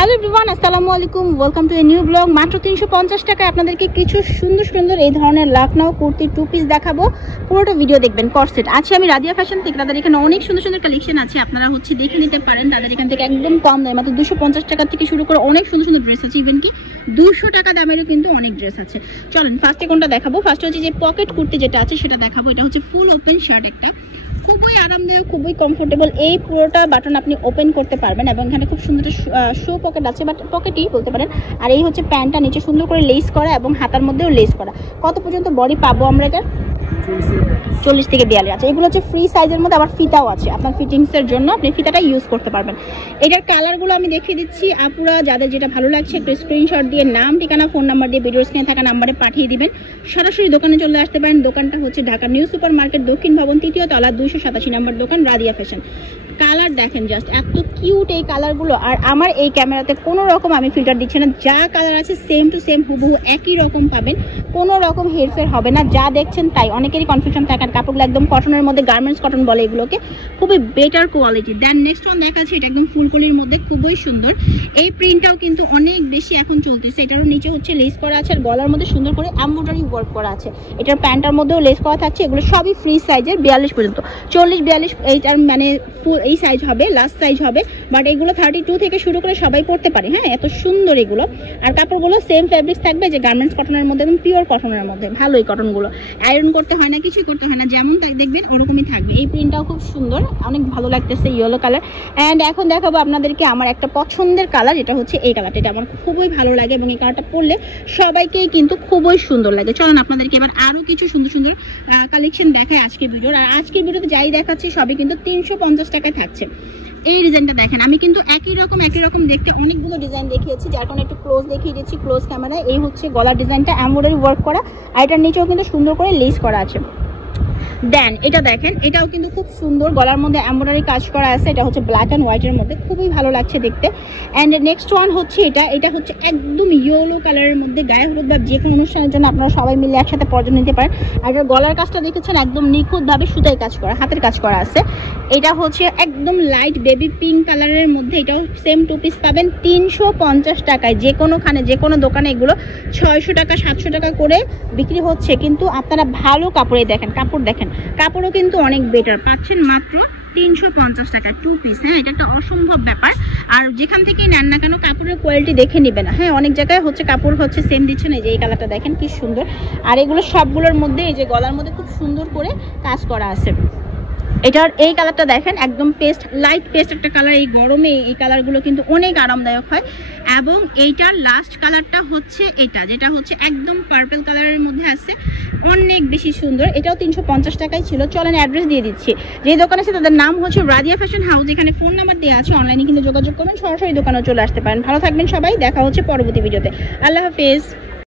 Hello everyone, আসসালামু আলাইকুম। Welcome to a new blog. মাত্র 350 টাকায় আপনাদেরকে কিছু সুন্দর সুন্দর এই ধরনের লাখনৌ কুর্তি টু পিস দেখাবো। পুরোটা ভিডিও দেখবেন। কর্সেট আছে আমি রাদিয়া ফ্যাশন থেকে। তাদের এখানে অনেক সুন্দর সুন্দর কালেকশন আছে, আপনারা দেখে নিতে পারেন। তাদের এখান থেকে একদম কম দামে মাত্র 250 টাকা থেকে শুরু করে অনেক সুন্দর সুন্দর ড্রেস আছে। ইভেন কি 200 টাকা দামেরও কিন্তু অনেক ড্রেস আছে। চলেন ফার্স্টে কোনটা দেখাবো। ফার্স্টে হচ্ছে যে পকেট কুর্তি যেটা আছে সেটা দেখাবো। এটা হচ্ছে ফুল ওপেন শার্ট, একটা খুবই আরামদায়ক, খুবই কমফোর্টেবল। এই পুরোটা বাটন আপনি ওপেন করতে পারবেন এবং এখানে খুব সুন্দর শো পকেট আছে, বাট পকেটই বলতে পারেন। আর এই হচ্ছে প্যান্টটা নিচে সুন্দর করে লেস করা এবং হাতার মধ্যেও লেস করা। কত পর্যন্ত বডি পাবো আমরা এটা? 40 থেকে 42 আছে। এগুলো হচ্ছে ফ্রি সাইজের মধ্যে, আবার ফিতাও আছে। আপনার ফিটিংসের জন্য আপনি ফিতাটা ইউজ করতে পারবেন। এটার কালারগুলো আমি দেখিয়ে দিচ্ছি। আপুরা যাদের যেটা ভালো লাগছে একটু স্ক্রিনশট দিয়ে নাম, ঠিকানা, ফোন নাম্বার দিয়ে ভিডিও স্ক্রিনে থাকা নাম্বারে পাঠিয়ে দিবেন। সরাসরি দোকানে চলে আসতে পারেন। দোকানটা হচ্ছে ঢাকা নিউ সুপার মার্কেট, দক্ষিণ ভবন, 3য় তলা, 287 নম্বর দোকান, রাদিয়া ফ্যাশন। কালার দেখেন জাস্ট এত কিউট এই কালারগুলো। আর আমার এই ক্যামেরাতে কোনো রকম আমি ফিল্টার দিচ্ছি না, যা কালার আছে সেম টু সেম হুবহু একই রকম পাবেন, কোনো রকম হেরফের হবে না। যা দেখছেন তাই। অনেকেরই কনফিউশন থাকে, কাপড়গুলো একদম কটনের মধ্যে, গার্মেন্টস কটন বলে এগুলোকে, খুবই better quality. Then next one দেখাচ্ছে, এটা একদম ফুলকলির মধ্যে, খুবই সুন্দর। এই প্রিন্টটাও কিন্তু অনেক বেশি এখন চলতেছে। এটারও নিচে হচ্ছে লেস করা আছে, আর গলার মধ্যে সুন্দর করে এমব্রয়ডারি ওয়ার্ক করা আছে। এটার প্যান্টার মধ্যেও লেস করা থাকছে। এগুলো সবই ফ্রি সাইজের, 42 পর্যন্ত। 40-42 এইটার মানে এই সাইজ হবে, লাস্ট সাইজ হবে। বাট এগুলো 32 থেকে শুরু করে সবাই পড়তে পারে। হ্যাঁ, এত সুন্দর এগুলো। আর কাপড়গুলো সেম ফেব্রিক্স থাকবে, যে গার্মেন্টস কটনের মধ্যে, একদম পিওর কটনের মধ্যে। ভালোই কটনগুলো, আয়রন করতে হয় না, কিছু করতে হয় না, যেমন তাই দেখবেন ওরকমই থাকবে। এই প্রিন্টটাও খুব সুন্দর, অনেক ভালো লাগতেছে, ইয়েলো কালার। অ্যান্ড এখন দেখাবো আপনাদেরকে আমার একটা পছন্দের কালার, এটা হচ্ছে এই কালারটা। এটা আমার খুবই ভালো লাগে এবং এই কালারটা পরলে সবাইকেই কিন্তু খুবই সুন্দর লাগে। চলুন আপনাদেরকে এবার আরও কিছু সুন্দর সুন্দর কালেকশন দেখায় আজকের ভিডিওর। আর আজকের ভিডিওতে যাই দেখাচ্ছি সবই কিন্তু 350 টাকায় থাকছে। এই ডিজাইনটা দেখেন, আমি কিন্তু একই রকম দেখতে অনেকগুলো ডিজাইন দেখিয়েছি, যার কারণে একটু ক্লোজ দেখিয়ে দিচ্ছি, ক্লোজ ক্যামেরায়। এই হচ্ছে গলার ডিজাইনটা, এমব্রয়ডারি ওয়ার্ক করা, আর এটার নিচেও কিন্তু সুন্দর করে লেস করা আছে। দেন এটা দেখেন, এটাও কিন্তু খুব সুন্দর, গলার মধ্যে এমব্রয়ডারি কাজ করা আছে। এটা হচ্ছে ব্ল্যাক অ্যান্ড হোয়াইটের মধ্যে, খুবই ভালো লাগছে দেখতে। অ্যান্ড নেক্সট ওয়ান হচ্ছে এটা হচ্ছে একদম ইয়েলো কালারের মধ্যে, গায়ে হলুদ বা যে কোনো অনুষ্ঠানের জন্য আপনারা সবাই মিলে একসাথে পর্যন্ত নিতে পারেন। আর এটার গলার কাজটা দেখেছেন, একদম নিখুঁতভাবে সুতায় কাজ করা, হাতের কাজ করা আছে। এটা হচ্ছে একদম লাইট বেবি পিঙ্ক কালারের মধ্যে। এটাও সেম টু পিস পাবেন 350 টাকায়। যে কোনোখানে, যে কোনো দোকানে এগুলো 600 টাকা 700 টাকা করে বিক্রি হচ্ছে, কিন্তু আপনারা ভালো কাপড়ে দেখেন, কাপড় দেখেন, কাপড়ও কিন্তু অনেক বেটার পাচ্ছেন মাত্র 350 টাকা টু পিস। হ্যাঁ, এটা একটা অসম্ভব ব্যাপার। আর যেখান থেকেই নেন না কেন কাপড়ের কোয়ালিটি দেখে নেবেন। হ্যাঁ, অনেক জায়গায় হচ্ছে কাপড় হচ্ছে সেম দিচ্ছে না। যে এই কালারটা দেখেন কি সুন্দর। আর এগুলো সবগুলোর মধ্যে এই যে গলার মধ্যে খুব সুন্দর করে কাজ করা আছে। এটার এই কালারটা দেখেন, একদম পেস্ট, লাইট পেস্ট একটা কালার। এই গরমে এই কালারগুলো কিন্তু অনেক আরামদায়ক হয়। এবং এইটার লাস্ট কালারটা হচ্ছে এটা, যেটা হচ্ছে একদম পার্পল কালারের মধ্যে আছে, অনেক বেশি সুন্দর। এটাও 350 টাকায় ছিল। চলেন অ্যাড্রেস দিয়ে দিচ্ছি। যে দোকানে আছে তাদের নাম হচ্ছে রাদিয়া ফ্যাশন হাউস। এখানে ফোন নাম্বার দেওয়া আছে, অনলাইনে কিন্তু যোগাযোগ করবেন, সরাসরি দোকানেও চলে আসতে পারেন। ভালো থাকবেন সবাই, দেখা হচ্ছে পরবর্তী ভিডিওতে। আল্লাহ হাফেজ।